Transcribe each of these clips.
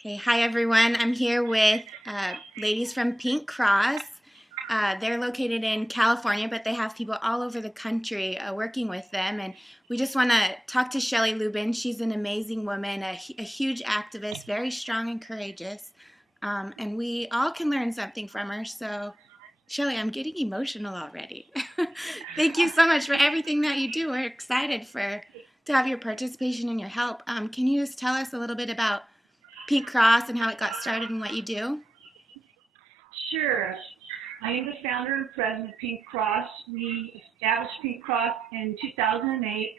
Okay, hi everyone. I'm here with ladies from Pink Cross. They're located in California, but they have people all over the country working with them. And we just want to talk to Shelley Lubben. She's an amazing woman, a huge activist, very strong and courageous. And we all can learn something from her. So, Shelley, I'm getting emotional already. Thank you so much for everything that you do. We're excited to have your participation and your help. Can you just tell us a little bit about Pink Cross and how it got started and what you do? Sure. I am the founder and president of Pink Cross. We established Pink Cross in 2008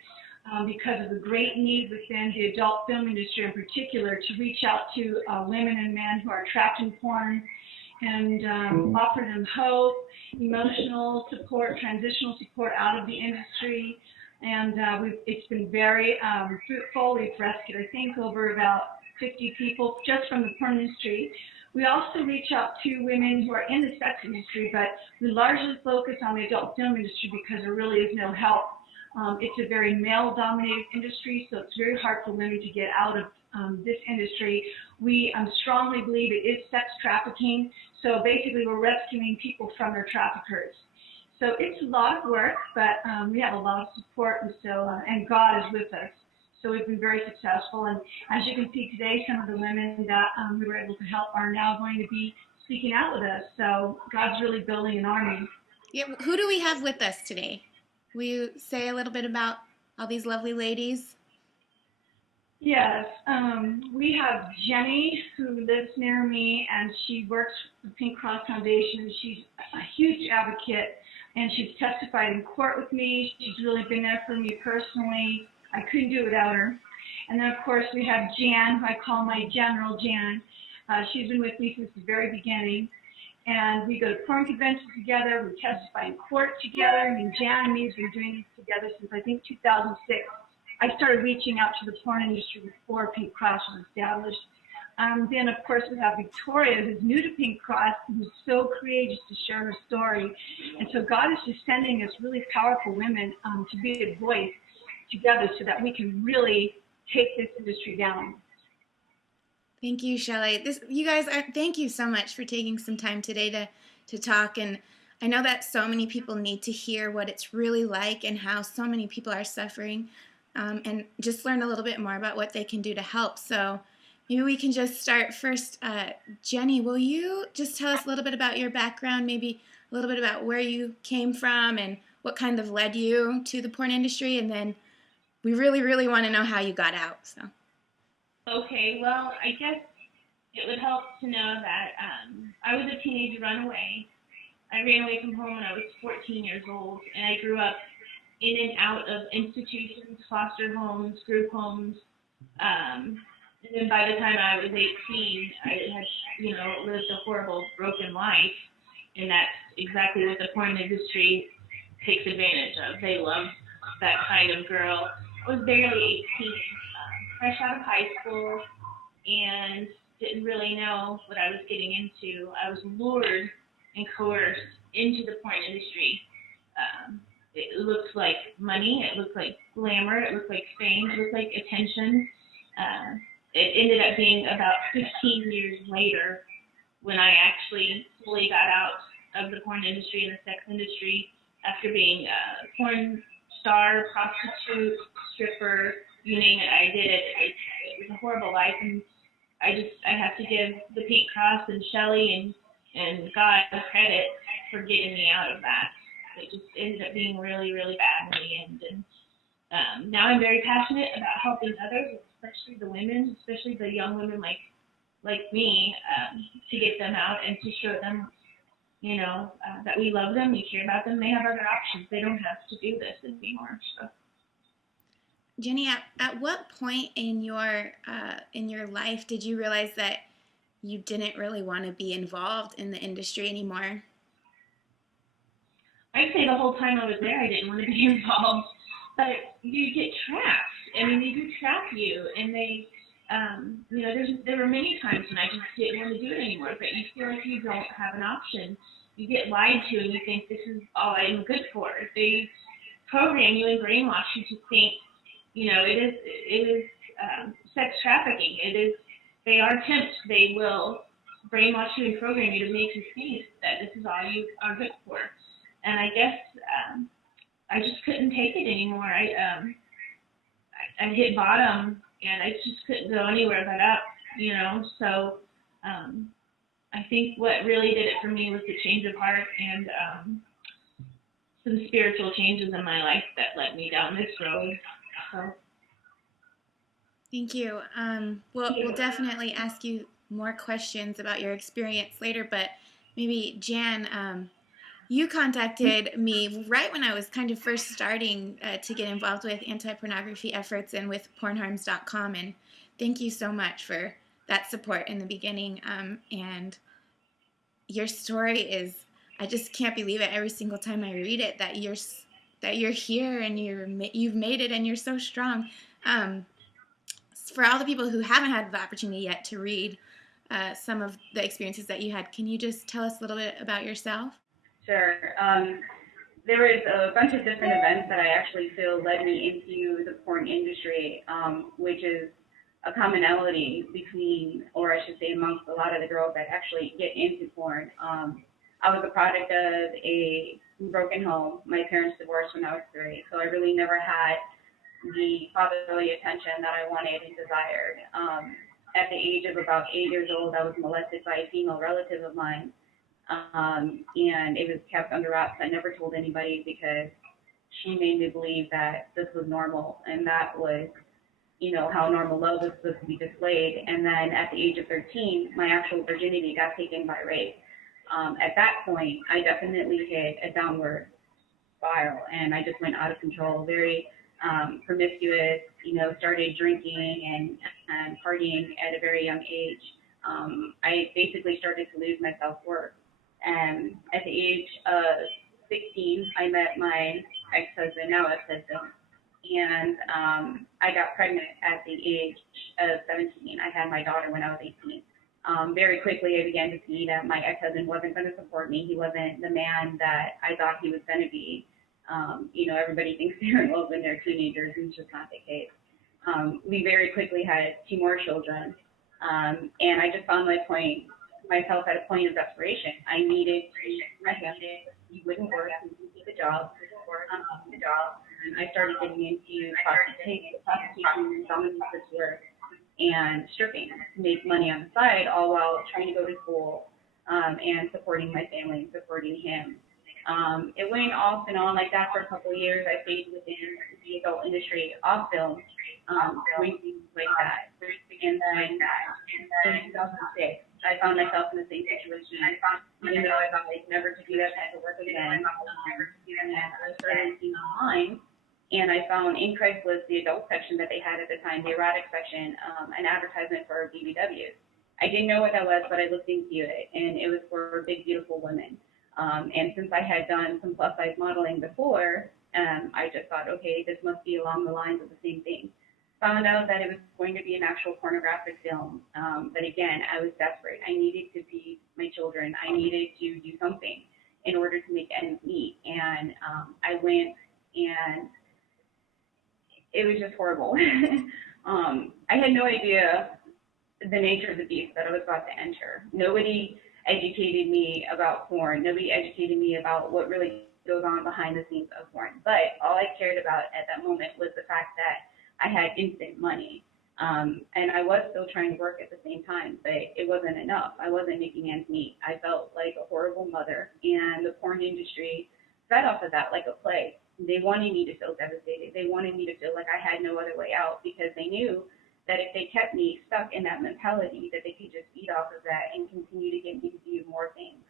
because of the great need within the adult film industry in particular to reach out to women and men who are trapped in porn and offer them hope, emotional support, transitional support out of the industry. And it's been very fruitful. We've rescued, I think, over about 50 people just from the porn industry. We also reach out to women who are in the sex industry, but we largely focus on the adult film industry because there really is no help. It's a very male-dominated industry, so it's very hard for women to get out of this industry. We strongly believe it is sex trafficking, so basically we're rescuing people from their traffickers. So it's a lot of work, but we have a lot of support, and God is with us. So we've been very successful, and as you can see today, some of the women that we were able to help are now going to be speaking out with us. So God's really building an army. Yeah, who do we have with us today? Will you say a little bit about all these lovely ladies? Yes, we have Jenni, who lives near me, and she works for the Pink Cross Foundation. She's a huge advocate, and she's testified in court with me. She's really been there for me personally. I couldn't do it without her. And then, of course, we have Jan, who I call my General Jan. She's been with me since the very beginning. And we go to porn conventions together. We testify in court together. I mean, Jan and me have been doing this together since, I think, 2006. I started reaching out to the porn industry before Pink Cross was established. Then, of course, we have Victoria, who's new to Pink Cross, who's so courageous to share her story. And so God is just sending us really powerful women to be a voice together so that we can really take this industry down. Thank you, Shelley. You guys, thank you so much for taking some time today to talk. And I know that so many people need to hear what it's really like and how so many people are suffering, and just learn a little bit more about what they can do to help. So maybe we can just start first. Jenni, will you just tell us a little bit about your background, maybe a little bit about where you came from and what kind of led you to the porn industry, and then we really, really want to know how you got out. So. Okay, well, I guess it would help to know that I was a teenage runaway. I ran away from home when I was 14 years old, and I grew up in and out of institutions, foster homes, group homes. And then by the time I was 18, I had, lived a horrible, broken life, and that's exactly what the porn industry takes advantage of. They love that kind of girl. I was barely 18, fresh out of high school, and didn't really know what I was getting into. I was lured and coerced into the porn industry. It looked like money, it looked like glamour, it looked like fame, it looked like attention. It ended up being about 15 years later when I actually fully got out of the porn industry and the sex industry after being a porn star, prostitute, stripper, you name it, I did it. It was a horrible life, and I have to give the Pink Cross and Shelley and God credit for getting me out of that. It just ended up being really, really bad in the end. And now I'm very passionate about helping others, especially the women, especially the young women like me, to get them out and to show them, that we love them, we care about them. They have other options. They don't have to do this anymore. So. Jenni, at what point in your life did you realize that you didn't really want to be involved in the industry anymore? I'd say the whole time I was there, I didn't want to be involved. But you get trapped. I mean, they do trap you, and they, there were many times when I just didn't want to do it anymore. But you feel like you don't have an option. You get lied to, and you think this is all I'm good for. They program you and brainwash you to think, it is sex trafficking. It is they are temps. They will brainwash you and program you to make you think that this is all you are good for. And I guess I just couldn't take it anymore. I hit bottom, and I just couldn't go anywhere but up, you know. So I think what really did it for me was the change of heart and some spiritual changes in my life that led me down this road. So. Thank you. We'll definitely ask you more questions about your experience later, but maybe Jan, you contacted me right when I was kind of first starting to get involved with anti-pornography efforts and with pornharms.com, and thank you so much for that support in the beginning. And your story is, I just can't believe it every single time I read it, that you're here and you've made it and you're so strong. For all the people who haven't had the opportunity yet to read some of the experiences that you had, can you just tell us a little bit about yourself? Sure. There was a bunch of different events that I actually feel led me into the porn industry, which is a commonality between, or I should say amongst a lot of the girls that actually get into porn. I was a product of a broken home. My parents divorced when I was 3, so I really never had the fatherly attention that I wanted and desired. At the age of about 8 years old, I was molested by a female relative of mine, and it was kept under wraps. I never told anybody because she made me believe that this was normal, and that was, you know, how normal love was supposed to be displayed. And then at the age of 13, my actual virginity got taken by rape. At that point, I definitely hit a downward spiral, and I just went out of control, very promiscuous, you know, started drinking and partying at a very young age. I basically started to lose my self-worth. And at the age of 16, I met my ex-husband, now ex-husband, and I got pregnant at the age of 17. I had my daughter when I was 18. Very quickly, I began to see that my ex-husband wasn't going to support me. He wasn't the man that I thought he was going to be. You know, everybody thinks they're in love when they're teenagers, and it's just not the case. We very quickly had 2 more children, and I just found myself at a point of desperation. I needed my family. He wouldn't work. He wouldn't get the job. And I started getting into prostitution, dominatrix work, and stripping to make money on the side, all while trying to go to school and supporting my family and supporting him. It went off and on like that for a couple of years. I stayed within the adult industry off film, doing things like that. And then in 2006, I found myself in the same situation. Even though I thought I'd never to do that type of work again. And I started looking online, and I found in Craigslist, the adult section that they had at the time, the erotic section, an advertisement for BBWs. I didn't know what that was, but I looked into it, and it was for big, beautiful women. And since I had done some plus-size modeling before, I just thought, okay, this must be along the lines of the same thing. Found out that it was going to be an actual pornographic film. But again, I was desperate. I needed to feed my children. I needed to do something in order to make ends meet. And I went, and it was just horrible. I had no idea the nature of the beast that I was about to enter. Nobody educated me about porn. Nobody educated me about what really goes on behind the scenes of porn. But all I cared about at that moment was the fact that I had instant money. And I was still trying to work at the same time, but it wasn't enough. I wasn't making ends meet. I felt like a horrible mother, and the porn industry fed off of that like a plague. They wanted me to feel devastated. They wanted me to feel like I had no other way out, because they knew that if they kept me stuck in that mentality, that they could just feed off of that and continue to get me to do more things.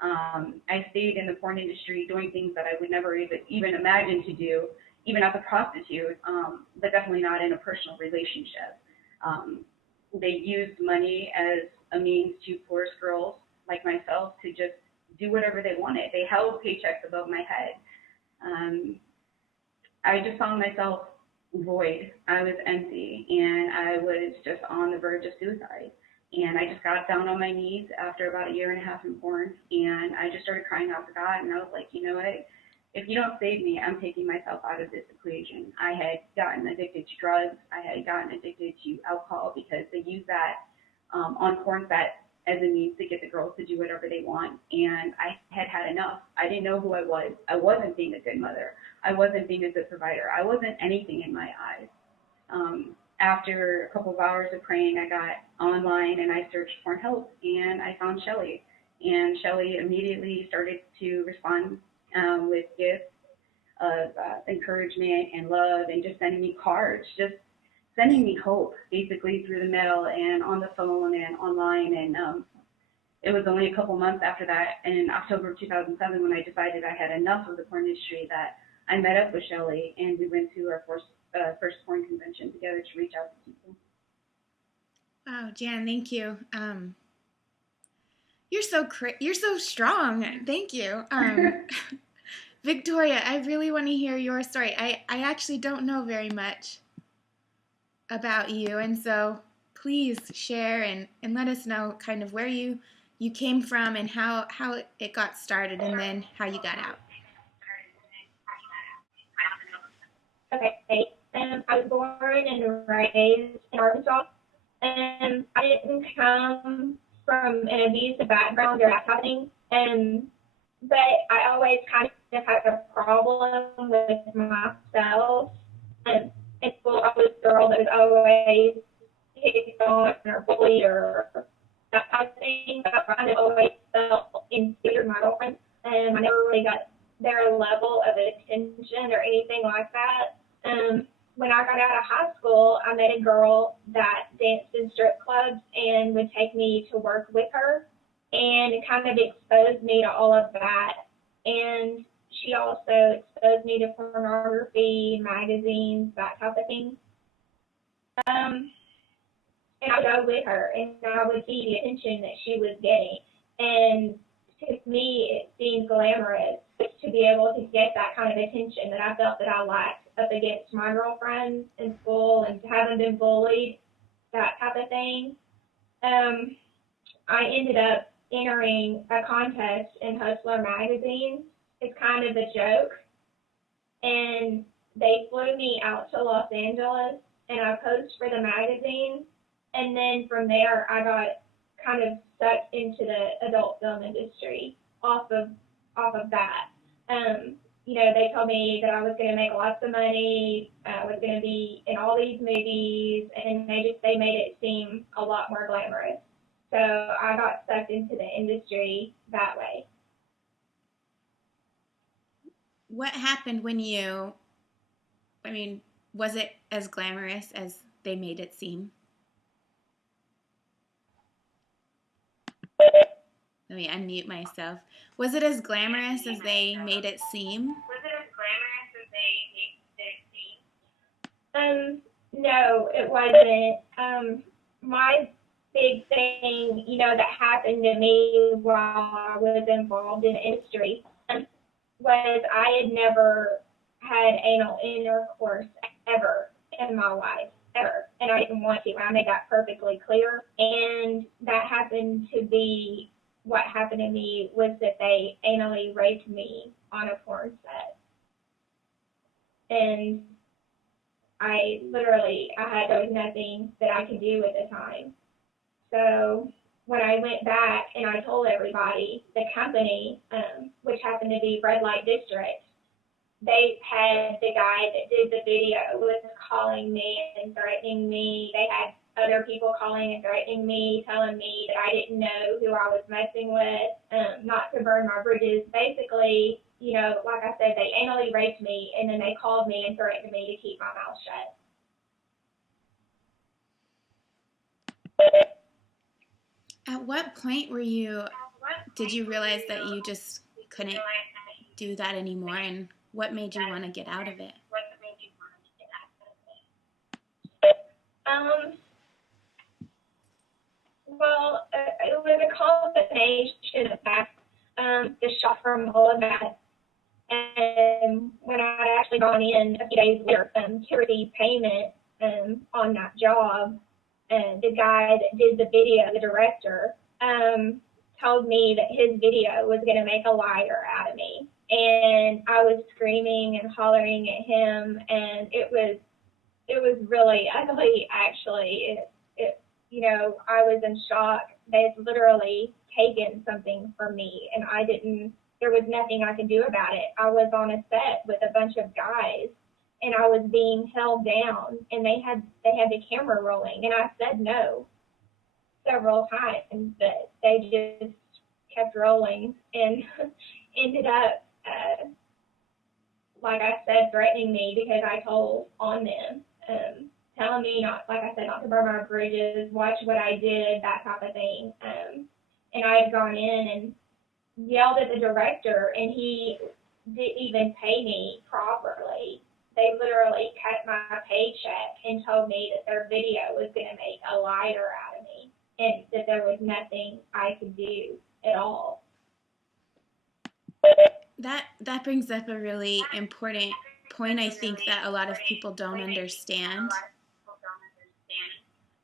I stayed in the porn industry doing things that I would never even imagine to do, even as a prostitute, but definitely not in a personal relationship. They used money as a means to coerce girls like myself to just do whatever they wanted. They held paychecks above my head. I just found myself void. I was empty, and I was just on the verge of suicide. And I just got down on my knees after about 1.5 years in porn, and I just started crying out to God, and I was like, you know what? If you don't save me, I'm taking myself out of this equation. I had gotten addicted to drugs. I had gotten addicted to alcohol because they use that on porn sets as a means to get the girls to do whatever they want. And I had had enough. I didn't know who I was. I wasn't being a good mother. I wasn't being a good provider. I wasn't anything in my eyes. After a couple of hours of praying, I got online and I searched porn help, and I found Shelley. And Shelley immediately started to respond with gifts of encouragement and love, and just sending me cards, just sending me hope, basically through the mail and on the phone and online. And it was only a couple months after that, in October of 2007, when I decided I had enough of the porn industry, that I met up with Shelley, and we went to our first porn convention together to reach out to people. Wow, Jan, thank you. You're so strong. Thank you. Victoria, I really want to hear your story. I actually don't know very much about you, and so please share and let us know kind of where you came from and how it got started, and then how you got out. Okay, I was born and raised in Arkansas, and I didn't come from an abusive background or that kind of thing, but I always kind of had a problem with myself. In school, I was a girl that was always picked on or bullied or that kind of thing. I kind of always felt insecure with my girlfriend, and I never really got their level of attention or anything like that. When I got out of high school, I met a girl that danced in strip clubs and would take me to work with her, and it kind of exposed me to all of that. And she also exposed me to pornography, magazines, that type of thing. And I would go with her, and I would see the attention that she was getting. And to me, it seemed glamorous to be able to get that kind of attention that I felt that I lacked up against my girlfriends in school and having been bullied, that type of thing. I ended up entering a contest in Hustler magazine. It's kind of a joke. And they flew me out to Los Angeles, and I posed for the magazine. And then from there, I got kind of sucked into the adult film industry off of that. You know, they told me that I was going to make lots of money, I was going to be in all these movies, and they made it seem a lot more glamorous. So I got sucked into the industry that way. What happened when was it as glamorous as they made it seem? Let me unmute myself. Was it as glamorous as they made it seem? No, it wasn't. My big thing, that happened to me while I was involved in the industry was I had never had anal intercourse ever in my life, ever. And I didn't want to. I made that perfectly clear. And that happened to be what happened to me, was that they anally raped me on a porn set. And there was nothing that I could do at the time. So when I went back and I told everybody, the company, which happened to be Red Light District, they had the guy that did the video was calling me and threatening me. They had other people calling and threatening me, telling me that I didn't know who I was messing with, not to burn my bridges. Basically, like I said, they anally raped me, and then they called me and threatened me to keep my mouth shut. At what point did you realize that you just couldn't do that anymore, and what made you want to get out of it? Well, it was a combination of that, the shock from all of that. And when I had actually gone in a few days later to receive payment on that job, the guy that did the video, the director, told me that his video was going to make a liar out of me. And I was screaming and hollering at him, and it was really ugly, actually. you know, I was in shock. They had literally taken something from me, and there was nothing I could do about it. I was on a set with a bunch of guys, and I was being held down, and they had the camera rolling, and I said no several times, but they just kept rolling and ended up, like I said, threatening me because I told on them, telling me not, like I said, not to burn my bridges, watch what I did, that type of thing. And I had gone in and yelled at the director, and he didn't even pay me properly. They literally cut my paycheck and told me that their video was going to make a liar out of me, and that there was nothing I could do at all. That brings up a really important point, I think, that a lot of people don't understand.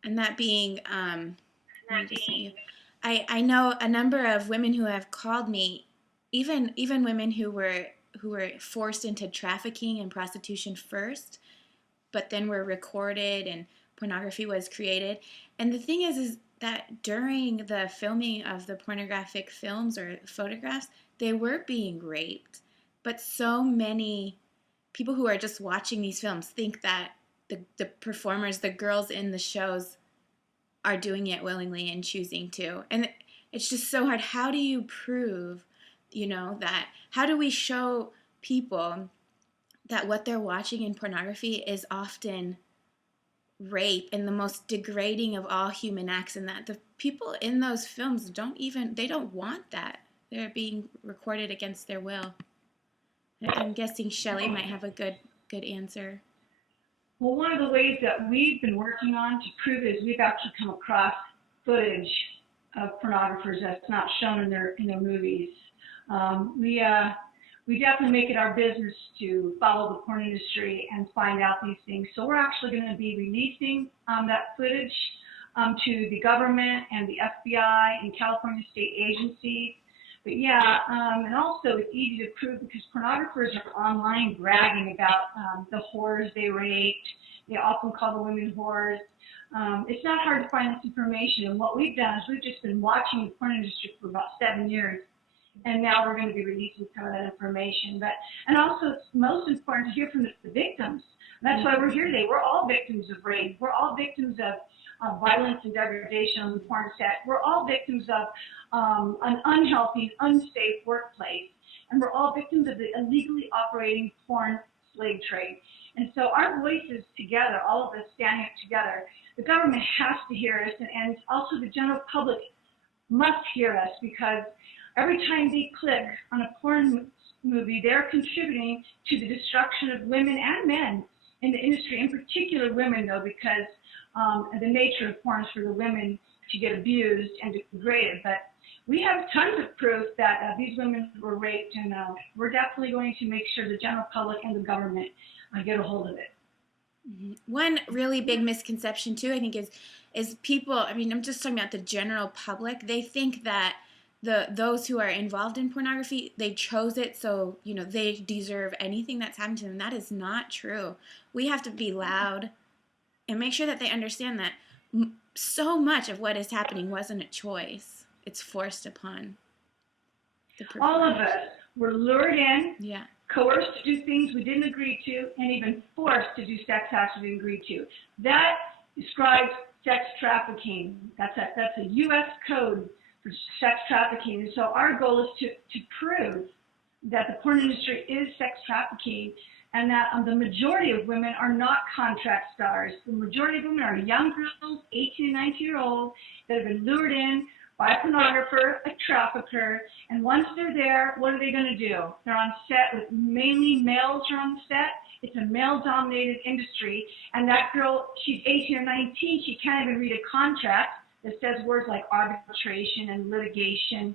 And that being, let me just say, I know a number of women who have called me, even women who were forced into trafficking and prostitution first, but then were recorded and pornography was created. And the thing is that during the filming of the pornographic films or photographs, they were being raped. But so many people who are just watching these films think that the performers, the girls in the shows, are doing it willingly and choosing to. And it's just so hard. How do you prove, that? How do we show people that what they're watching in pornography is often rape and the most degrading of all human acts, and that the people in those films they don't want that. They're being recorded against their will. I'm guessing Shelley might have a good answer. Well, one of the ways that we've been working on to prove it is we've actually come across footage of pornographers that's not shown in their movies. We definitely make it our business to follow the porn industry and find out these things. So we're actually going to be releasing that footage to the government and the FBI and California state agencies. But yeah, and also it's easy to prove because pornographers are online bragging about the whores they raped. They often call the women whores. It's not hard to find this information. And what we've done is we've just been watching the porn industry for about 7 years. And now we're going to be releasing some of that information. And also it's most important to hear from the victims. And that's why we're here today. We're all victims of rape. We're all victims of violence and degradation on the porn set. We're all victims of an unhealthy, unsafe workplace. And we're all victims of the illegally operating porn slave trade. And so our voices together, all of us standing up together, the government has to hear us, and also the general public must hear us, because every time they click on a porn movie, they're contributing to the destruction of women and men in the industry, in particular women, though, because the nature of porn is for the women to get abused and degraded. But we have tons of proof that these women were raped, and we're definitely going to make sure the general public and the government get a hold of it. One really big misconception, too, I think, is people, I'm just talking about the general public, they think that those who are involved in pornography, they chose it, so they deserve anything that's happened to them. That is not true. We have to be loud and make sure that they understand that so much of what is happening wasn't a choice. It's forced upon the performer. All of us were lured in, coerced to do things we didn't agree to, and even forced to do sex acts we didn't agree to. That describes sex trafficking. That's a U.S. code for sex trafficking. And so our goal is to prove that the porn industry is sex trafficking, and that the majority of women are not contract stars. The majority of women are young girls, 18 and 19-year-olds, that have been lured in by a pornographer, a trafficker, and once they're there, what are they going to do? They're on set with mainly males are on the set. It's a male-dominated industry, and that girl, she's 18 or 19, she can't even read a contract that says words like arbitration and litigation.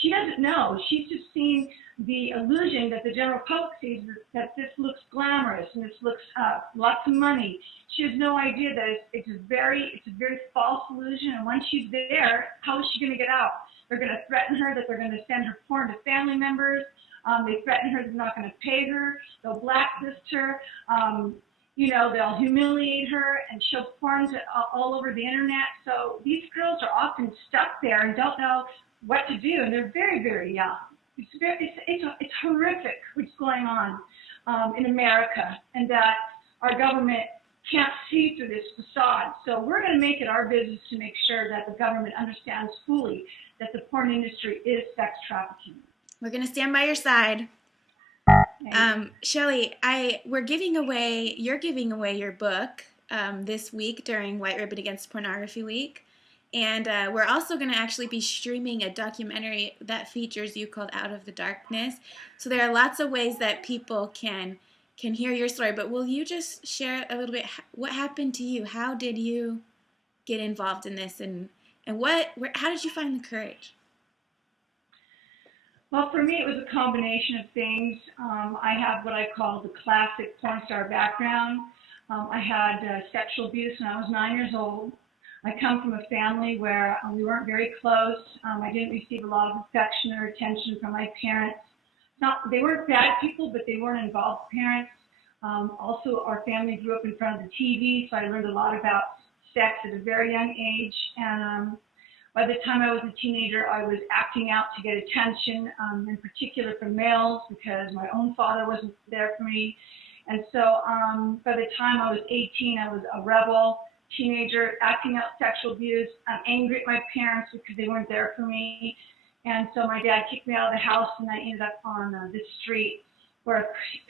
She doesn't know. She's just seen the illusion that the general public sees, that this looks glamorous and this looks lots of money. She has no idea that it's a very false illusion. And once she's there, how is she going to get out? They're going to threaten her that they're going to send her porn to family members. They threaten her they're not going to pay her. They'll blacklist her. they'll humiliate her and show porns all over the internet. So these girls are often stuck there and don't know what to do, and they're very, very young. It's horrific what's going on in America, and that our government can't see through this facade. So we're going to make it our business to make sure that the government understands fully that the porn industry is sex trafficking. We're going to stand by your side. Shelley, you're giving away your book this week during White Ribbon Against Pornography Week. And we're also going to actually be streaming a documentary that features you called Out of the Darkness. So there are lots of ways that people can hear your story. But will you just share a little bit what happened to you? How did you get involved in this? And how did you find the courage? Well, for me, it was a combination of things. I have what I call the classic porn star background. I had sexual abuse when I was 9 years old. I come from a family where we weren't very close. I didn't receive a lot of affection or attention from my parents. They weren't bad people, but they weren't involved parents. Also, our family grew up in front of the TV, so I learned a lot about sex at a very young age. And by the time I was a teenager, I was acting out to get attention, in particular from males, because my own father wasn't there for me. And so by the time I was 18, I was a rebel teenager, acting out sexual abuse. I'm angry at my parents because they weren't there for me. And so my dad kicked me out of the house, and I ended up on this street where a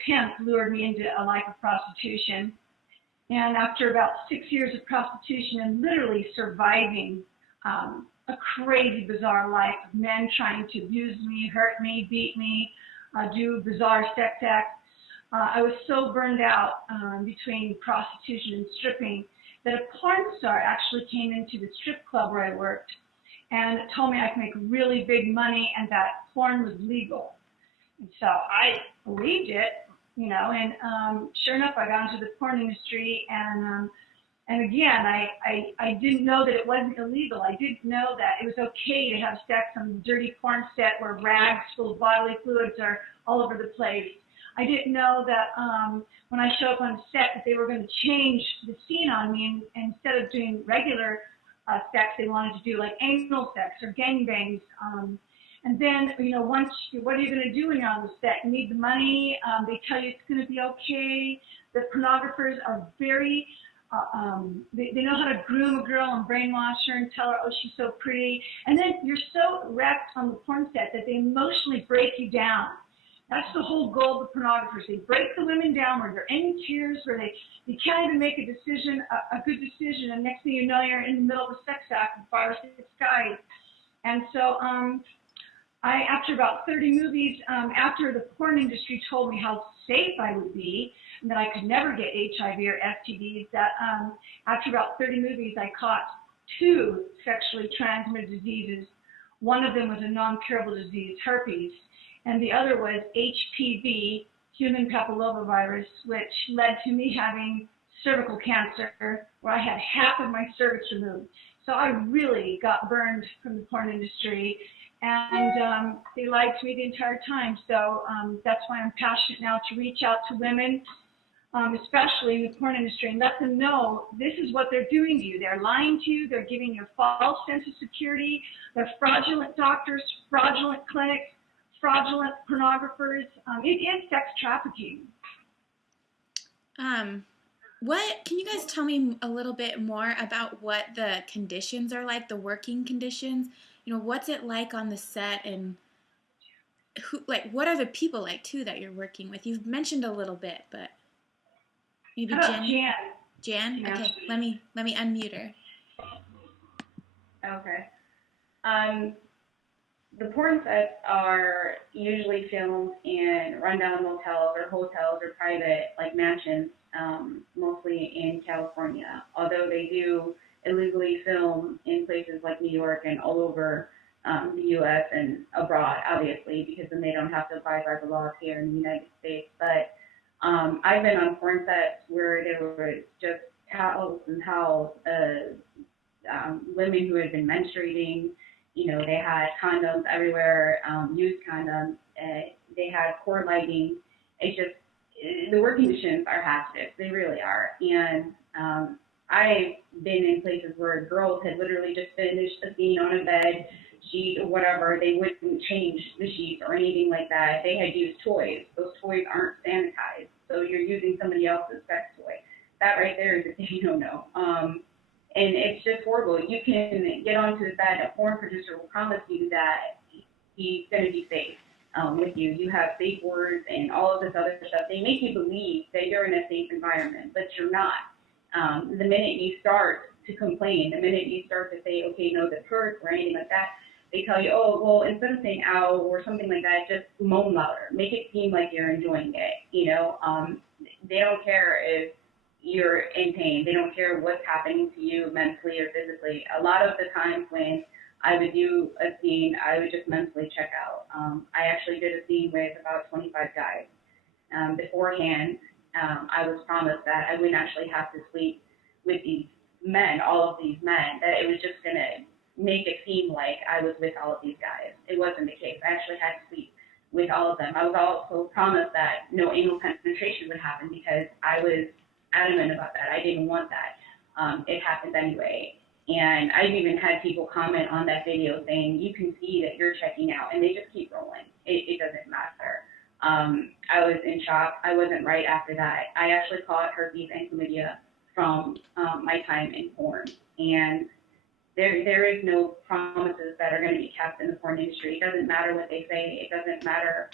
pimp lured me into a life of prostitution. And after about 6 years of prostitution and literally surviving a crazy, bizarre life of men trying to abuse me, hurt me, beat me, do bizarre sex acts, I was so burned out between prostitution and stripping that a porn star actually came into the strip club where I worked and told me I could make really big money and that porn was legal. And so I believed it, and sure enough, I got into the porn industry, and again, I didn't know that it wasn't illegal. I didn't know that it was okay to have sex on a dirty porn set where rags full of bodily fluids are all over the place. I didn't know that when I show up on set that they were going to change the scene on me, and instead of doing regular sex, they wanted to do like anal sex or gangbangs. And then, what are you going to do when you're on the set? You need the money. They tell you it's going to be okay. The pornographers are very, they know how to groom a girl and brainwash her and tell her, oh, she's so pretty. And then you're so wrecked on the porn set that they emotionally break you down. That's the whole goal of the pornographers. They break the women down where they're in tears, where you can't even make a decision, a good decision, and next thing you know, you're in the middle of a sex act with 5 or 6 guys. And so after about 30 movies, after the porn industry told me how safe I would be and that I could never get HIV or STDs, that after about 30 movies, I caught 2 sexually transmitted diseases. One of them was a non-curable disease, herpes, and the other was HPV, human papillomavirus, which led to me having cervical cancer, where I had half of my cervix removed. So I really got burned from the porn industry, and they lied to me the entire time. So that's why I'm passionate now to reach out to women, especially in the porn industry, and let them know this is what they're doing to you. They're lying to you. They're giving you a false sense of security. They're fraudulent doctors, fraudulent clinics, fraudulent pornographers. It is sex trafficking. Can you guys tell me a little bit more about what the conditions are like, the working conditions? What's it like on the set, and what are the people like too that you're working with? You've mentioned a little bit, but maybe Jenni. Jan? Yeah. Okay, let me unmute her. Okay. The porn sets are usually filmed in rundown motels or hotels or private, mansions, mostly in California, although they do illegally film in places like New York and all over the U.S. and abroad, obviously, because then they don't have to abide by the laws here in the United States. But I've been on porn sets where there were just towels and towels of women who had been menstruating. They had condoms everywhere, used condoms. They had core lighting. the work conditions are hazardous. They really are. And I've been in places where girls had literally just finished a scene on a bed, sheet or whatever. They wouldn't change the sheets or anything like that. They had used toys. Those toys aren't sanitized. So you're using somebody else's sex toy. That right there is a big no-no. And it's just horrible. You can get onto the bed. A porn producer will promise you that he's going to be safe with you. You have safe words and all of this other stuff. They make you believe that you're in a safe environment, but you're not. The minute you start to complain, the minute you start to say, okay, no, this hurts or anything like that, they tell you, oh, well, instead of saying ow or something like that, just moan louder. Make it seem like you're enjoying it. You know, they don't care if you're in pain. They don't care what's happening to you mentally or physically. A lot of the times when I would do a scene, I would just mentally check out. I actually did a scene with about 25 guys. Beforehand, I was promised that I wouldn't actually have to sleep with these men, all of these men, that it was just going to make it seem like I was with all of these guys. It wasn't the case. I actually had to sleep with all of them. I was also promised that no anal penetration would happen because I was adamant about that. I didn't want that. It happened anyway. And I've even had people comment on that video saying, you can see that you're checking out, and they just keep rolling. It doesn't matter. I was in shock. I wasn't right after that. I actually caught herpes and chlamydia from my time in porn. And there is no promises that are going to be kept in the porn industry. It doesn't matter what they say. It doesn't matter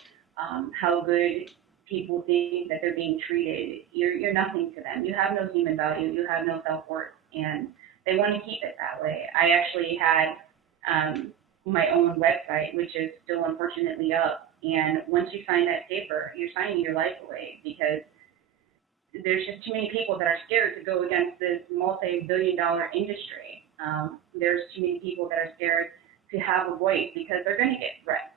how good people think that they're being treated. You're nothing to them. You have no human value. You have no self-worth. And they want to keep it that way. I actually had my own website, which is still unfortunately up. And once you sign that paper, you're signing your life away because there's just too many people that are scared to go against this multi-billion-dollar industry. There's too many people that are scared to have a voice because they're going to get threats.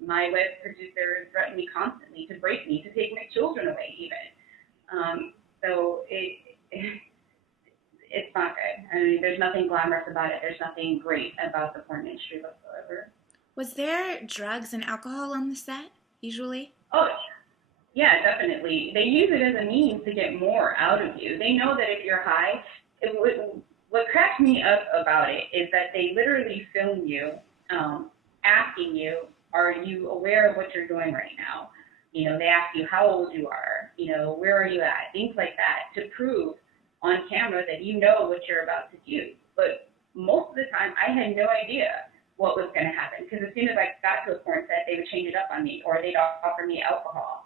My web producer threatened me constantly to break me, to take my children away even. So it's not good. I mean, there's nothing glamorous about it. There's nothing great about the porn industry whatsoever. Was there drugs and alcohol on the set, usually? Oh, yeah, definitely. They use it as a means to get more out of you. They know that if you're high, what cracks me up about it is that they literally film you, asking you, are you aware of what you're doing right now? You know, they ask you how old you are, you know, where are you at, things like that, to prove on camera that you know what you're about to do. But most of the time, I had no idea what was going to happen, because as soon as I got to a porn set, they would change it up on me, or they'd offer me alcohol.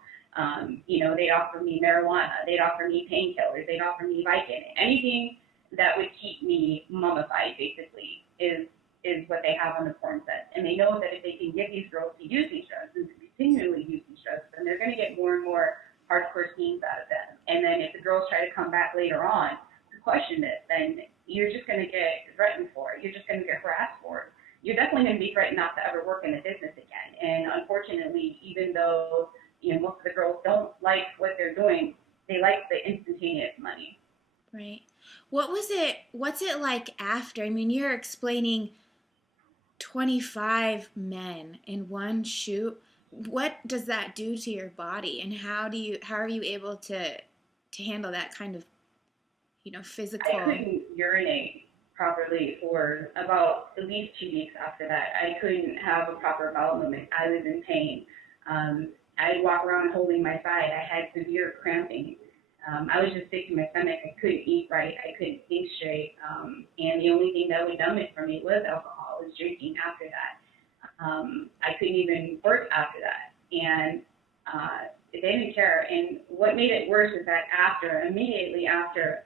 You know, they'd offer me marijuana, they'd offer me painkillers, they'd offer me Vicodin. Anything that would keep me mummified, basically, is what they have on the porn set. And they know that if they can get these girls to use these drugs and to continually use these drugs, then they're going to get more and more hardcore scenes out of them. And then if the girls try to come back later on to question this, then you're just going to get threatened for it. You're just going to get harassed for it. You're definitely going to be threatened not to ever work in the business again. And unfortunately, even though most of the girls don't like what they're doing, they like the instantaneous money. Right. What's it like after? I mean, you're explaining 25 men in one shoot. What does that do to your body, and how are you able to handle that kind of, physical? I couldn't urinate properly for about at least 2 weeks after that. I couldn't have a proper bowel movement. I was in pain. I'd walk around holding my side. I had severe cramping. I was just sick to my stomach. I couldn't eat right. I couldn't think straight. And the only thing that would numb it for me was alcohol, was drinking after that. I couldn't even work after that. And they didn't care. And what made it worse is that immediately after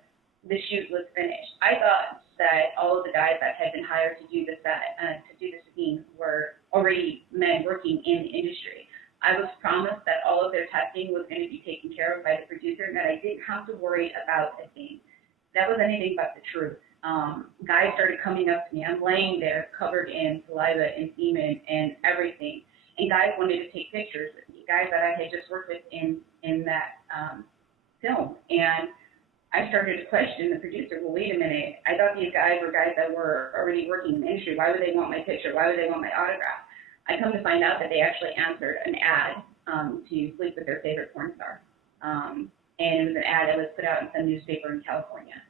the shoot was finished, I thought that all of the guys that had been hired to do the set, to do the scenes, were already men working in the industry. I was promised that all of their testing was going to be taken care of by the producer and that I didn't have to worry about a thing. That was anything but the truth. Guys started coming up to me. I'm laying there covered in saliva and semen and everything. And guys wanted to take pictures with me, guys that I had just worked with in that film. And I started to question the producer. Well, wait a minute. I thought these guys were guys that were already working in the industry. Why would they want my picture? Why would they want my autograph? I come to find out that they actually answered an ad to sleep with their favorite porn star. And it was an ad that was put out in some newspaper in California.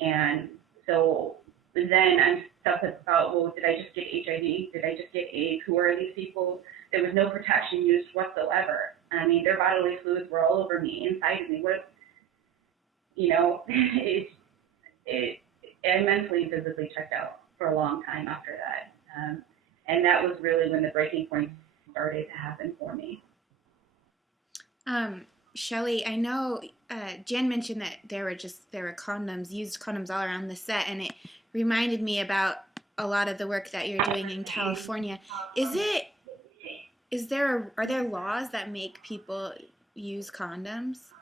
And so then I'm stuck about, well, did I just get HIV? Did I just get AIDS? Who are these people? There was no protection used whatsoever. I mean, their bodily fluids were all over me, inside of me. What, you know, I mentally and physically checked out for a long time after that. And that was really when the breaking point started to happen for me. Shelley, I know Jen mentioned that there were condoms, used condoms all around the set, and it reminded me about a lot of the work that you're doing in California. Are there laws that make people use condoms?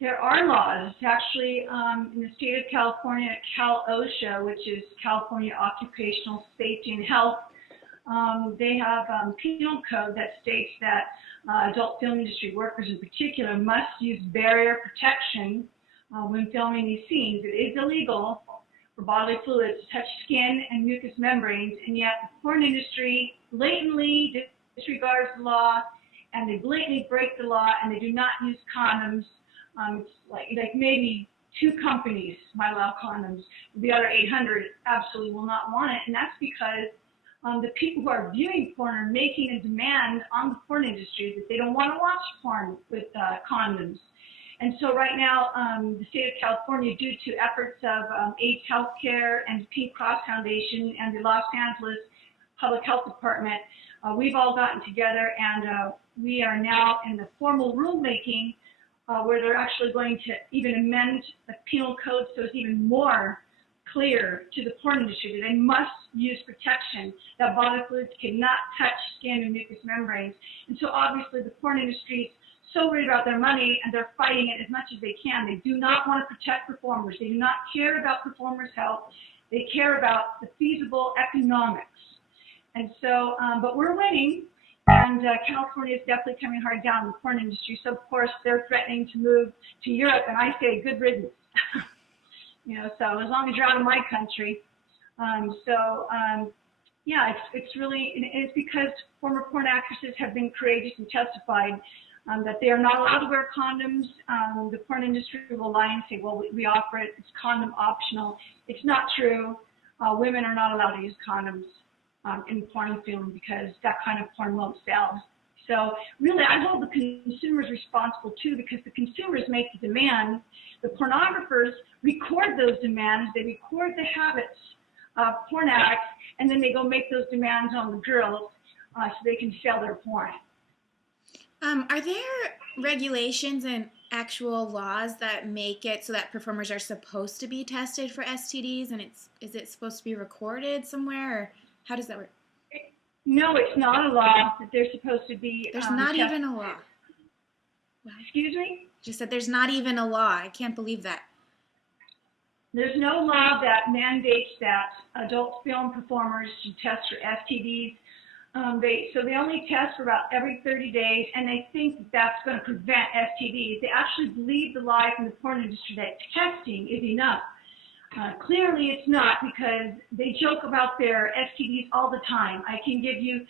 There are laws. It's actually in the state of California, Cal-OSHA, which is California Occupational Safety and Health. They have a penal code that states that adult film industry workers in particular must use barrier protection when filming these scenes. It is illegal for bodily fluids to touch skin and mucous membranes, and yet the porn industry blatantly disregards the law, and they blatantly break the law, and they do not use condoms. It's like maybe 2 companies might allow condoms. The other 800 absolutely will not want it, and that's because the people who are viewing porn are making a demand on the porn industry that they don't want to watch porn with condoms. And so right now, the state of California, due to efforts of AIDS Healthcare and the Pink Cross Foundation and the Los Angeles Public Health Department, we've all gotten together, and we are now in the formal rulemaking where they're actually going to even amend the penal code so it's even more clear to the porn industry that they must use protection, that bodily fluids cannot touch skin and mucous membranes. And so obviously the porn industry is so worried about their money, and they're fighting it as much as they can. They do not want to protect performers. They do not care about performers' health. They care about the feasible economics. And so, but we're winning, and California is definitely coming hard down on the porn industry. So of course they're threatening to move to Europe, and I say good riddance. You know, so as long as you're out of my country. Yeah, it's really, it's because former porn actresses have been courageous and testified that they are not allowed to wear condoms. The porn industry will lie and say, well, we offer it, it's condom optional. It's not true. Women are not allowed to use condoms in porn film because that kind of porn won't sell. So really, I hold the consumers responsible too, because the consumers make the demand. The pornographers record those demands. They record the habits of porn addicts, and then they go make those demands on the girls so they can sell their porn. Are there regulations and actual laws that make it so that performers are supposed to be tested for STDs, and is it supposed to be recorded somewhere, or how does that work? No, it's not a law that they're supposed to be. There's not even a law. Wow. Excuse me? Just said there's not even a law. I can't believe that. There's no law that mandates that adult film performers should test for STDs. They only test for about every 30 days, and they think that's going to prevent STDs. They actually believe the lie from the porn industry that testing is enough. Clearly it's not, because they joke about their STDs all the time. I can give you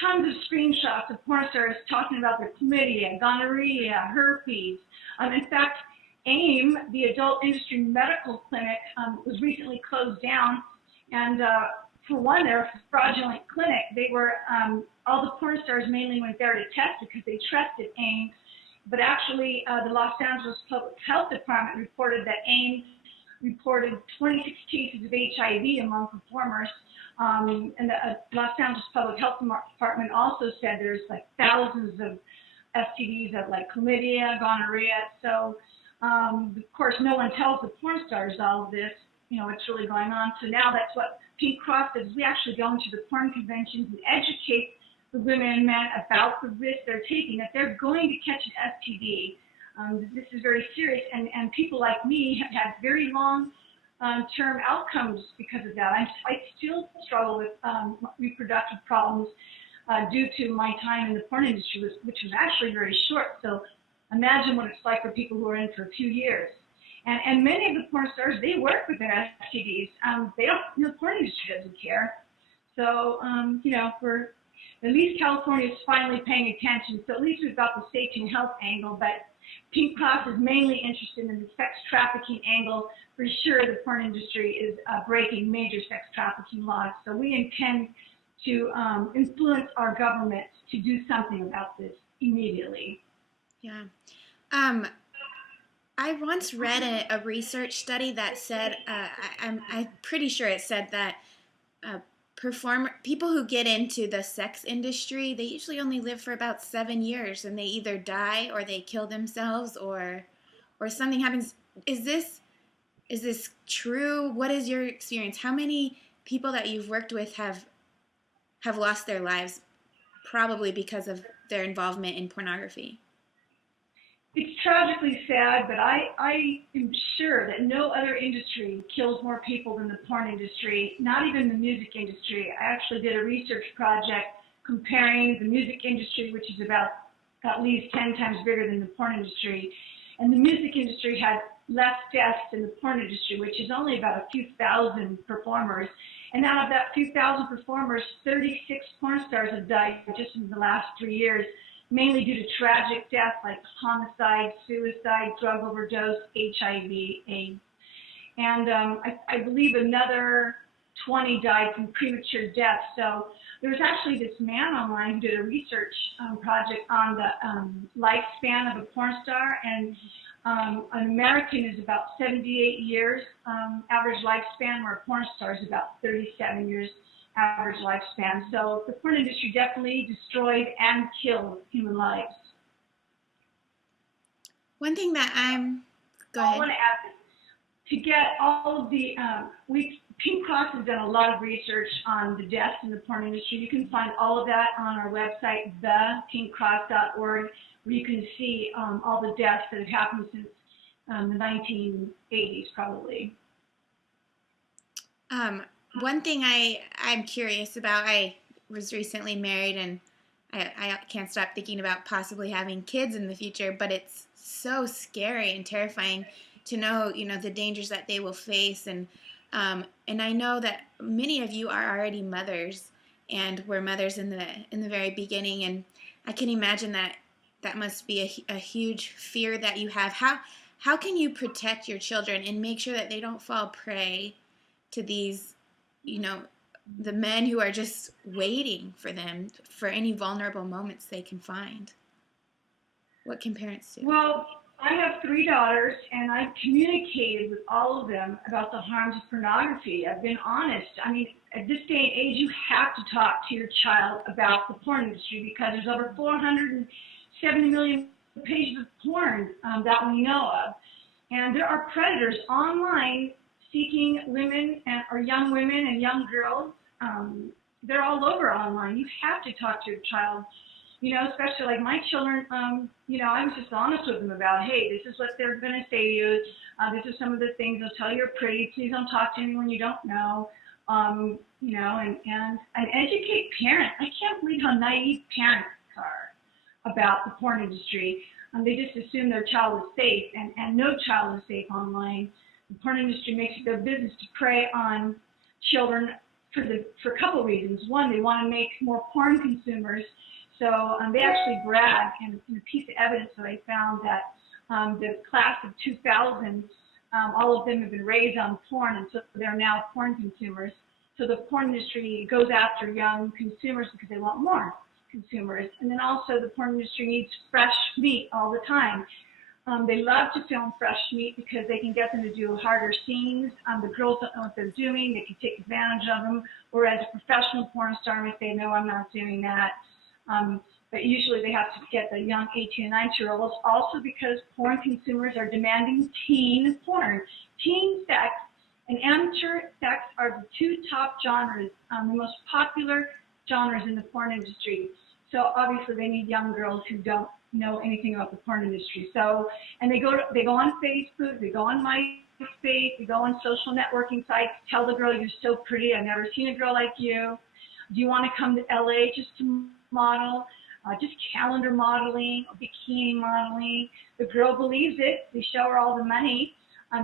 tons of screenshots of porn stars talking about their chlamydia, gonorrhea, herpes. In fact, AIM, the Adult Industry Medical Clinic, was recently closed down, and for one, they're a fraudulent clinic. They were, all the porn stars mainly went there to test because they trusted AIM, but actually the Los Angeles Public Health Department reported that AIM reported 26 cases of HIV among performers, and the Los Angeles Public Health Department also said there's like thousands of STDs of like chlamydia, gonorrhea. So of course no one tells the porn stars all of this, you know, what's really going on. So now that's what Pink Cross does. We actually go into the porn conventions and educate the women and men about the risk they're taking, that they're going to catch an STD. This is very serious, and people like me have had very long-term outcomes because of that. I still struggle with reproductive problems due to my time in the porn industry, which was actually very short. So imagine what it's like for people who are in for a few years. And many of the porn stars, they work with their STDs. They don't, the porn industry doesn't care. So, you know, at least California is finally paying attention. So at least we've got the safety and health angle, but Pink Cross is mainly interested in the sex trafficking angle. For sure, the porn industry is breaking major sex trafficking laws. So we intend to influence our government to do something about this immediately. Yeah. I once read a research study that said, I'm pretty sure it said that people who get into the sex industry, they usually only live for about 7 years, and they either die or they kill themselves or something happens. Is this true? What is your experience? How many people that you've worked with have lost their lives, probably because of their involvement in pornography? It's tragically sad, but I am sure that no other industry kills more people than the porn industry, not even the music industry. I actually did a research project comparing the music industry, which is about at least 10 times bigger than the porn industry, and the music industry had less deaths than the porn industry, which is only about a few thousand performers. And out of that few thousand performers, 36 porn stars have died just in the last 3 years, mainly due to tragic death like homicide, suicide, drug overdose, HIV, AIDS. And I believe another 20 died from premature death. So there was actually this man online who did a research project on the lifespan of a porn star, and an American is about 78 years average lifespan, where a porn star is about 37 years average lifespan. So the porn industry definitely destroyed and killed human lives. One thing that go ahead. I want to add this. To get all of the, Pink Cross has done a lot of research on the deaths in the porn industry. You can find all of that on our website, thepinkcross.org, where you can see all the deaths that have happened since the 1980s, probably. One thing I'm curious about, I was recently married, and I can't stop thinking about possibly having kids in the future, but it's so scary and terrifying to know, the dangers that they will face. And I know that many of you are already mothers and were mothers in the very beginning, and I can imagine that must be a huge fear that you have. How can you protect your children and make sure that they don't fall prey to these, the men who are just waiting for them for any vulnerable moments they can find? What can parents do? Well, I have 3 daughters, and I've communicated with all of them about the harms of pornography. I've been honest. I mean, at this day and age, you have to talk to your child about the porn industry, because there's over 470 million pages of porn that we know of. And there are predators online seeking women or young women and young girls. They're all over online. You have to talk to your child, especially like my children. I was just honest with them about, hey, this is what they're going to say to you. This is some of the things they'll tell you are pretty. Please don't talk to anyone you don't know. And educate parents. I can't believe how naive parents are about the porn industry. They just assume their child is safe, and no child is safe online. The porn industry makes it their business to prey on children for a couple of reasons. One, they want to make more porn consumers. So they actually brag, and in a piece of evidence that I found, that the class of 2000, all of them have been raised on porn, and so they're now porn consumers. So the porn industry goes after young consumers because they want more consumers. And then also the porn industry needs fresh meat all the time. They love to film fresh meat because they can get them to do harder scenes. The girls don't know what they're doing. They can take advantage of them. Whereas a professional porn star may say, no, I'm not doing that. But usually they have to get the young 18 and 19-year-olds, also because porn consumers are demanding teen porn. Teen sex and amateur sex are the 2 top genres, the most popular genres in the porn industry. So obviously they need young girls who don't know anything about the porn industry. So, and they go on Facebook, they go on MySpace, they go on social networking sites, tell the girl, you're so pretty, I've never seen a girl like you. Do you want to come to LA just to model? Just calendar modeling, bikini modeling. The girl believes it. They show her all the money.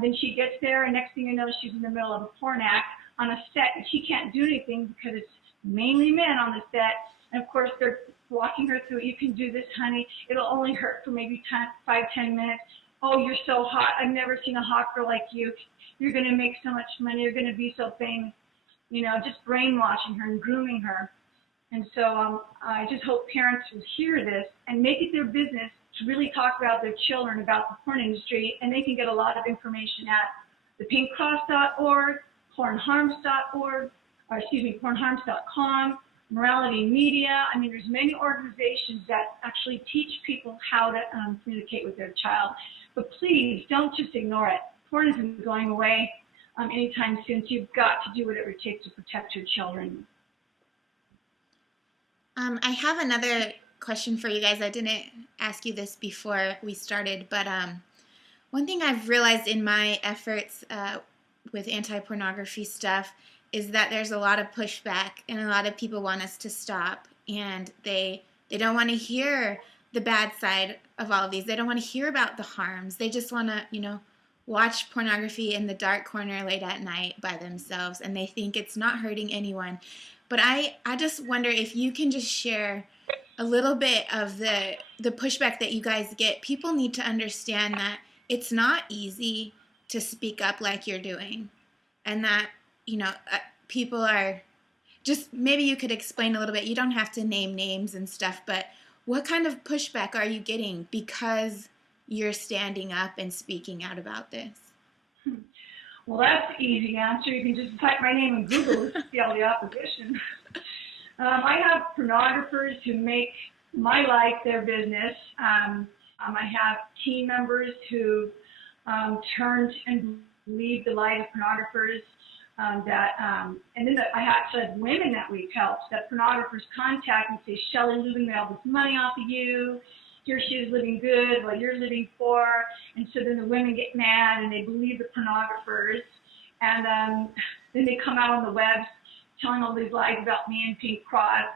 Then she gets there, and next thing you know, she's in the middle of a porn act on a set, and she can't do anything because it's mainly men on the set. And of course, they're walking her through, you can do this, honey. It'll only hurt for maybe 5-10 minutes. Oh, you're so hot. I've never seen a hot girl like you. You're going to make so much money. You're going to be so famous. You know, just brainwashing her and grooming her. And so I just hope parents will hear this and make it their business to really talk about their children about the porn industry, and they can get a lot of information at thepinkcross.org, pornharms.org, or excuse me, pornharms.com, Morality Media. I mean, there's many organizations that actually teach people how to communicate with their child. But please don't just ignore it. Porn isn't going away anytime soon. So you've got to do whatever it takes to protect your children. I have another question for you guys. I didn't ask you this before we started, but one thing I've realized in my efforts with anti-pornography stuff is that there's a lot of pushback, and a lot of people want us to stop, and they don't want to hear the bad side of all of these. They don't want to hear about the harms. They just want to, you know, watch pornography in the dark corner late at night by themselves, and they think it's not hurting anyone. But I just wonder if you can just share a little bit of the pushback that you guys get. People need to understand that it's not easy to speak up like you're doing, and that, you know, people are just, maybe you could explain a little bit. You don't have to name names and stuff, but what kind of pushback are you getting because you're standing up and speaking out about this? Well, that's the easy answer. You can just type my name in Google to see all the opposition. I have pornographers who make my life their business. I have team members who turned and believe the lie of pornographers. And then I actually have women that we've helped, that pornographers contact and say, Shelley Lubben made all this money off of you. Here she is living good while you're living poor. And so then the women get mad and they believe the pornographers. And then they come out on the web telling all these lies about me and Pink Cross.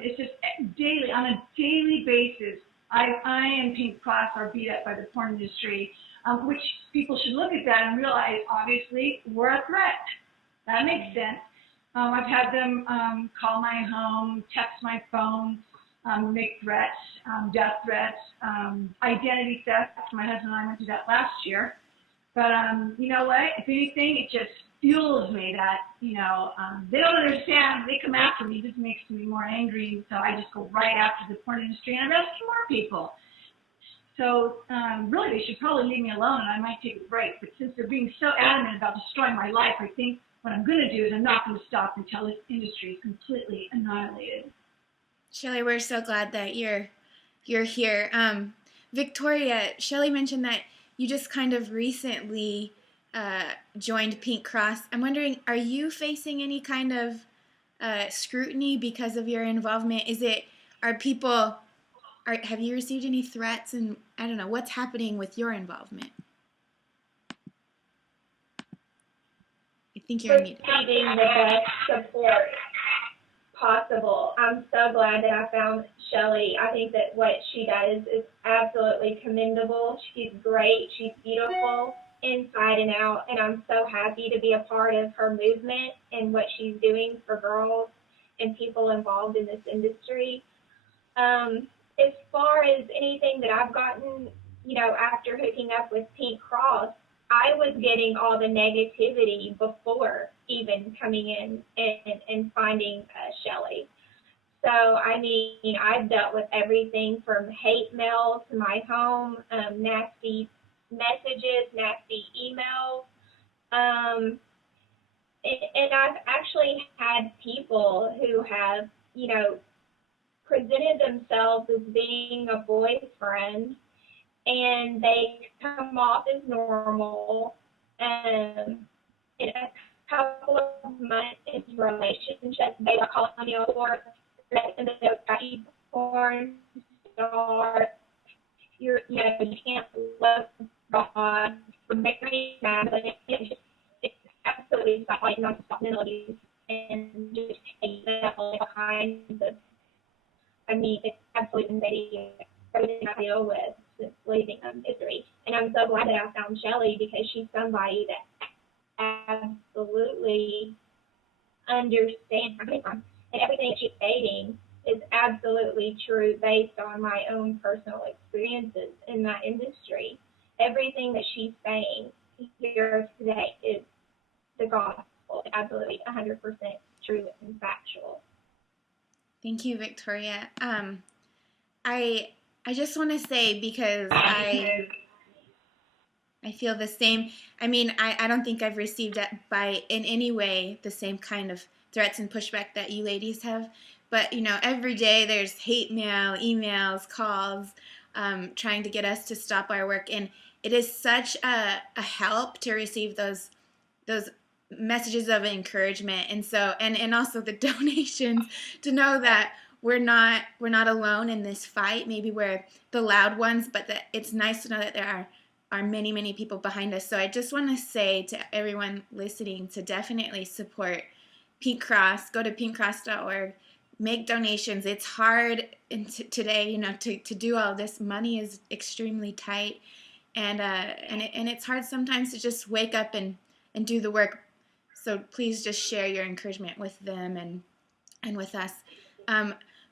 It's just daily, on a daily basis, I and Pink Cross are beat up by the porn industry, which people should look at that and realize, obviously, we're a threat. That makes sense. I've had them call my home, text my phone, make threats, death threats, identity theft. My husband and I went through that last year. But you know what? If anything, it just fuels me that, you know, they don't understand. They come after me. It just makes me more angry. So I just go right after the porn industry and I rescue more people. So really, they should probably leave me alone and I might take a break. But since they're being so adamant about destroying my life, I think what I'm going to do is I'm not going to stop until this industry is completely annihilated. Shelley, we're so glad that you're here. Victoria, Shelley mentioned that you just kind of recently joined Pink Cross. I'm wondering, are you facing any kind of scrutiny because of your involvement? Have you received any threats? And I don't know, what's happening with your involvement? I think you're muted. Receiving the best support possible. I'm so glad that I found Shelley. I think that what she does is absolutely commendable. She's great. She's beautiful inside and out, and I'm so happy to be a part of her movement and what she's doing for girls and people involved in this industry. As far as anything that I've gotten, you know, after hooking up with Pink Cross, I was getting all the negativity before even coming in and finding Shelley. So, I mean, I've dealt with everything from hate mail to my home, nasty messages, nasty emails. And I've actually had people who have, you know, presented themselves as being a boyfriend, and they come off as normal. In a couple of months into relationships, they are calling me over, and they're porn star. You can't love God for making that, but it's absolutely fighting on responsibilities and just taking that all behind the. I mean, it's absolutely invading everything I deal with since leaving misery. And I'm so glad that I found Shelley because she's somebody that absolutely understands and everything that she's stating is absolutely true based on my own personal experiences in that industry. Everything that she's saying here today is the gospel, absolutely 100% true and factual. Thank you, Victoria. I just want to say, because I feel the same. I mean, I don't think I've received in any way the same kind of threats and pushback that you ladies have. But, every day there's hate mail, emails, calls, trying to get us to stop our work. And it is such a help to receive those messages of encouragement. And so, and also the donations, to know that we're not alone in this fight. Maybe we're the loud ones, but that it's nice to know that there are many, many people behind us. So I just want to say to everyone listening to definitely support Pink Cross. Go to pinkcross.org. Make donations. It's hard today, to do all this. Money is extremely tight, and it's hard sometimes to just wake up and do the work. So please just share your encouragement with them and with us.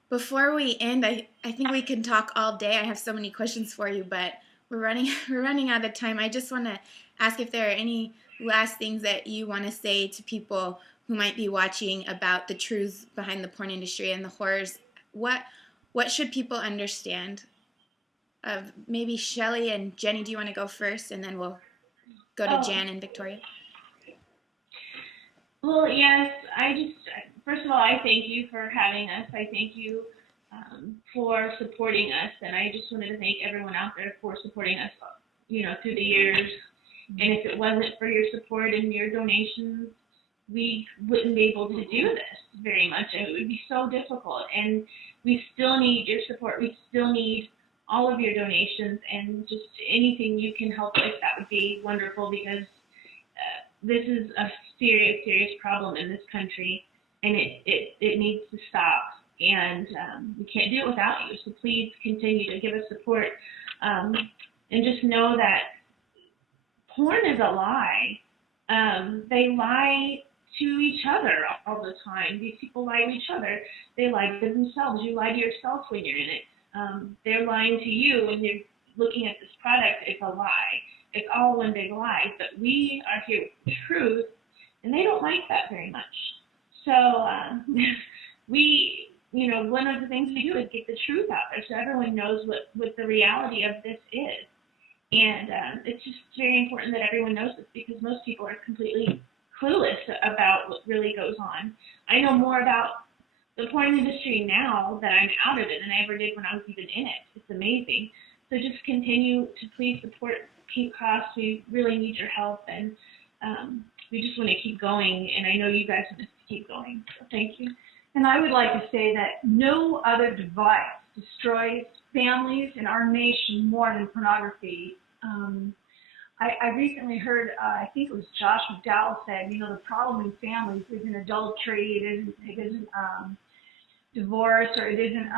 Before we end, I think we can talk all day. I have so many questions for you, but we're running out of time. I just want to ask if there are any last things that you want to say to people who might be watching about the truths behind the porn industry and the horrors. What should people understand? Maybe Shelley and Jenni, do you want to go first, and then we'll go to Jan and Victoria? Well, yes. First of all, I thank you for having us. I thank you for supporting us, and I just wanted to thank everyone out there for supporting us, through the years. And if it wasn't for your support and your donations, we wouldn't be able to do this very much. It would be so difficult, and we still need your support. We still need all of your donations, and just anything you can help with, that would be wonderful, because this is a serious, serious problem in this country, and it needs to stop. And we can't do it without you. So please continue to give us support, and just know that porn is a lie. They lie to each other all the time. These people lie to each other. They lie to themselves. You lie to yourself when you're in it. They're lying to you when you're looking at this product. It's a lie. It's all one big lie. But we are here with truth, and they don't like that very much. So one of the things we do is get the truth out there so everyone knows what the reality of this is. And it's just very important that everyone knows this, because most people are completely clueless about what really goes on. I know more about the porn industry now that I'm out of it than I ever did when I was even in it. It's amazing. So just continue to please support Pink Cross. We really need your help, and we just want to keep going, and I know you guys want us to keep going. So thank you. And I would like to say that no other device destroys families in our nation more than pornography. I recently heard, I think it was Josh McDowell said, the problem in families isn't adultery, it isn't divorce, or it isn't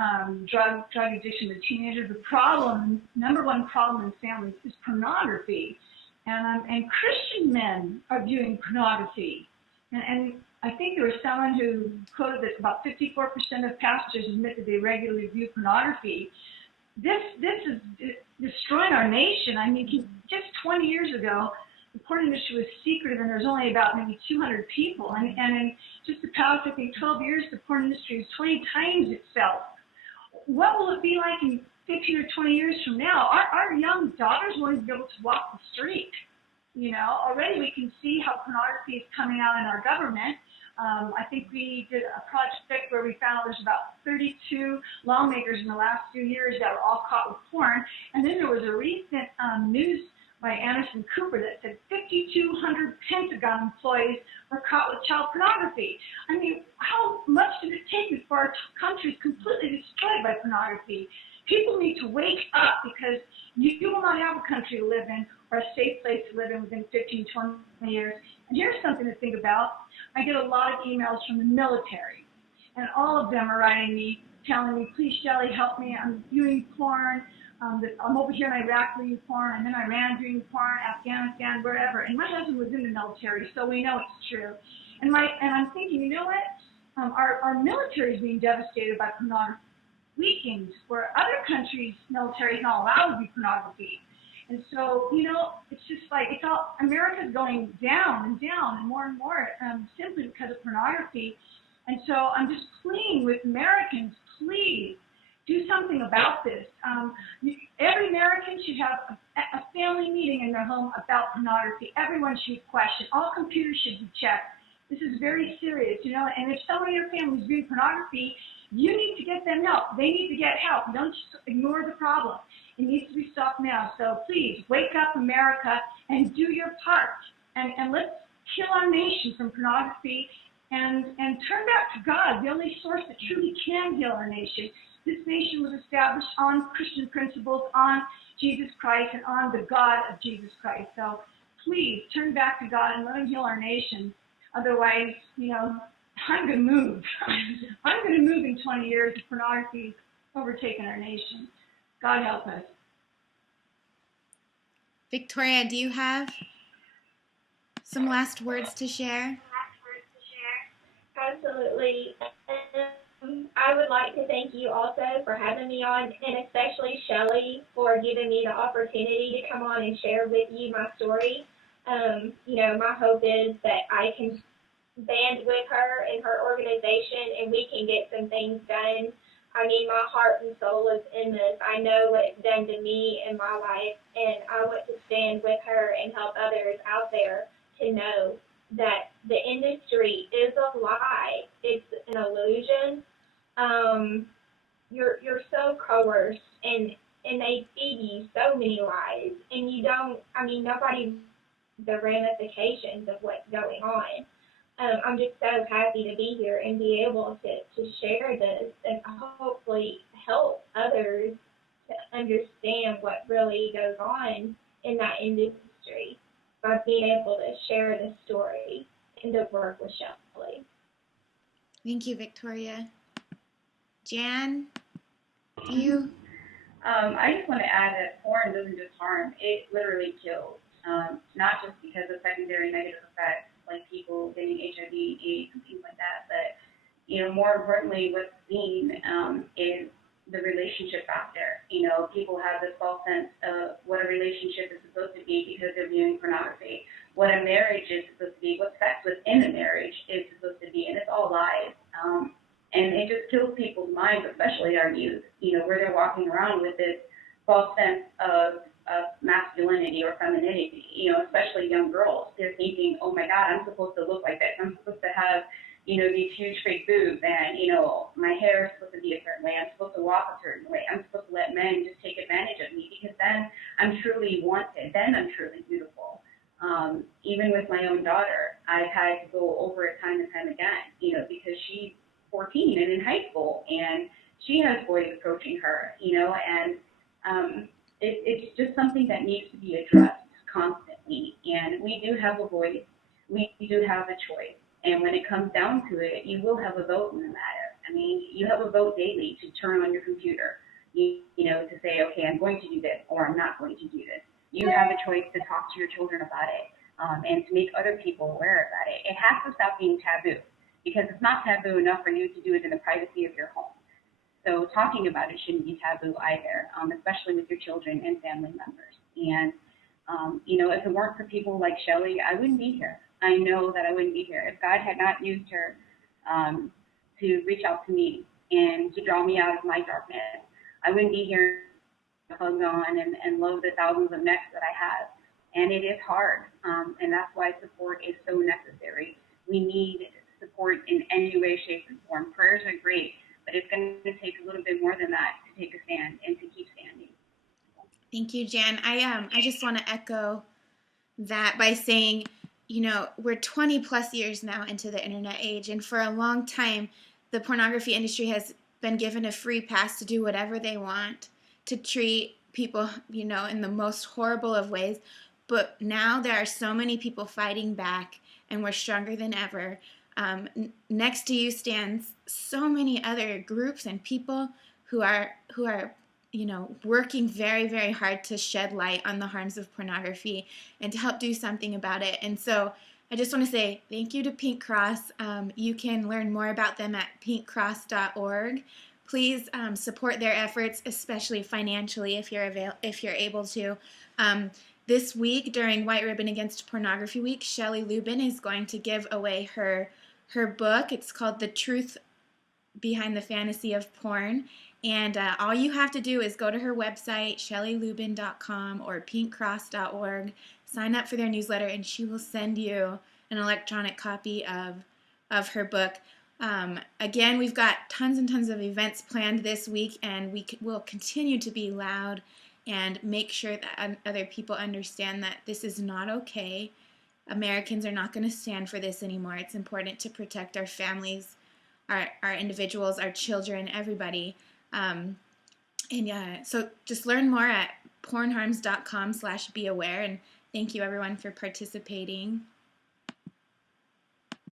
drug addiction to teenagers. The number one problem in families is pornography. And Christian men are viewing pornography. And I think there was someone who quoted that about 54% of pastors admit that they regularly view pornography. This is destroying our nation. I mean, just 20 years ago, the porn industry was secretive, and there's only about maybe 200 people. And in just the past, I think, 12 years, the porn industry is 20 times itself. What will it be like in 15 or 20 years from now? Our young daughters won't even be able to walk the street. Already we can see how pornography is coming out in our government. I think we did a project where we found there's about 32 lawmakers in the last few years that were all caught with porn. And then there was a recent news by Anderson Cooper that said 5,200 Pentagon employees were caught with child pornography. I mean, how much did it take before our country is completely destroyed by pornography? People need to wake up, because you will not have a country to live in or a safe place to live in within 15, 20 years. And here's something to think about. I get a lot of emails from the military, and all of them are writing me, telling me, please, Shelley, help me. I'm viewing porn. I'm over here in Iraq viewing porn, and then Iran viewing porn, Afghanistan, wherever. And my husband was in the military, so we know it's true. And I'm thinking, you know what? our military is being devastated by pornography. Weekends where other countries' military is not allowed to be pornography. And so, it's just like, it's all, America's going down and down and more, simply because of pornography. And so I'm just pleading with Americans, please do something about this. Every American should have a family meeting in their home about pornography. Everyone should question. All computers should be checked. This is very serious, and if someone in your family is doing pornography, you need to get them help. They need to get help. Don't just ignore the problem. It needs to be stopped now. So please, wake up, America, and do your part. And let's kill our nation from pornography and turn back to God, the only source that truly can heal our nation. This nation was established on Christian principles, on Jesus Christ, and on the God of Jesus Christ. So please turn back to God and let him heal our nation. Otherwise, I'm going to move. I'm going to move in 20 years if pornography overtaken our nation. God help us. Victoria, do you have some last words to share? Absolutely. I would like to thank you also for having me on, and especially Shelley for giving me the opportunity to come on and share with you my story. My hope is that I can band with her and her organization and we can get some things done. I mean, my heart and soul is in this. I know what it's done to me in my life, and I want to stand with her and help others out there to know that the industry is a lie. It's an illusion. You're so coerced, and they feed you so many lies, and you don't. I mean, nobody the ramifications of what's going on. I'm just so happy to be here and be able to share this and hopefully help others to understand what really goes on in that industry by being able to share the story and to work with Shelley. Thank you, Victoria. Jan, you? I just want to add that porn doesn't just harm, it literally kills. Not just because of secondary negative effects, like people getting HIV, AIDS, and things like that, but, more importantly, what's seen is the relationship factor. People have this false sense of what a relationship is supposed to be because they're viewing pornography, what a marriage is supposed to be, what sex within a marriage is supposed to be, and it's all lies. And it just kills people's minds, especially our youth, where they're walking around with this false sense of masculinity or femininity, especially young girls. They're thinking, oh my God, I'm supposed to look like this. I'm supposed to have, these huge fake boobs, and, my hair is supposed to be a certain way. I'm supposed to walk a certain way. I'm supposed to let men just take advantage of me because then I'm truly wanted. Then I'm truly beautiful. Even with my own daughter, I've had to go over it time and time again, because she's 14 and in high school, and she has boys approaching her, and it's just something that needs to be addressed constantly. And we do have a voice, we do have a choice, and when it comes down to it, you will have a vote in the matter. I mean, you have a vote daily to turn on your computer, to say, okay, I'm going to do this, or I'm not going to do this. You have a choice to talk to your children about it, and to make other people aware about it. It has to stop being taboo, because it's not taboo enough for you to do it in the privacy of your home. So talking about it shouldn't be taboo either, especially with your children and family members. And, if it weren't for people like Shelley, I wouldn't be here. I know that I wouldn't be here. If God had not used her to reach out to me and to draw me out of my darkness, I wouldn't be here hugged on and love the thousands of necks that I have. And it is hard, and that's why support is so necessary. We need support in any way, shape, and form. Prayers are great, but it's going to take a little bit more than that to take a stand and to keep standing. Thank you, Jan. I just want to echo that by saying, we're 20 plus years now into the internet age, and for a long time, the pornography industry has been given a free pass to do whatever they want, to treat people, in the most horrible of ways. But now there are so many people fighting back, and we're stronger than ever. Next to you stands so many other groups and people who are working very, very hard to shed light on the harms of pornography and to help do something about it. And so I just want to say thank you to Pink Cross. You can learn more about them at pinkcross.org. Please support their efforts, especially financially, if you're able to. This week, during White Ribbon Against Pornography Week, Shelley Lubben is going to give away her book. It's called The Truth Behind the Fantasy of Porn. And all you have to do is go to her website, shelleylubben.com or pinkcross.org, sign up for their newsletter, and she will send you an electronic copy of her book. Again, we've got tons and tons of events planned this week, and we will continue to be loud and make sure that other people understand that this is not okay. Americans are not going to stand for this anymore. It's important to protect our families, our individuals, our children, everybody. So just learn more at pornharms.com/beaware, and thank you everyone for participating.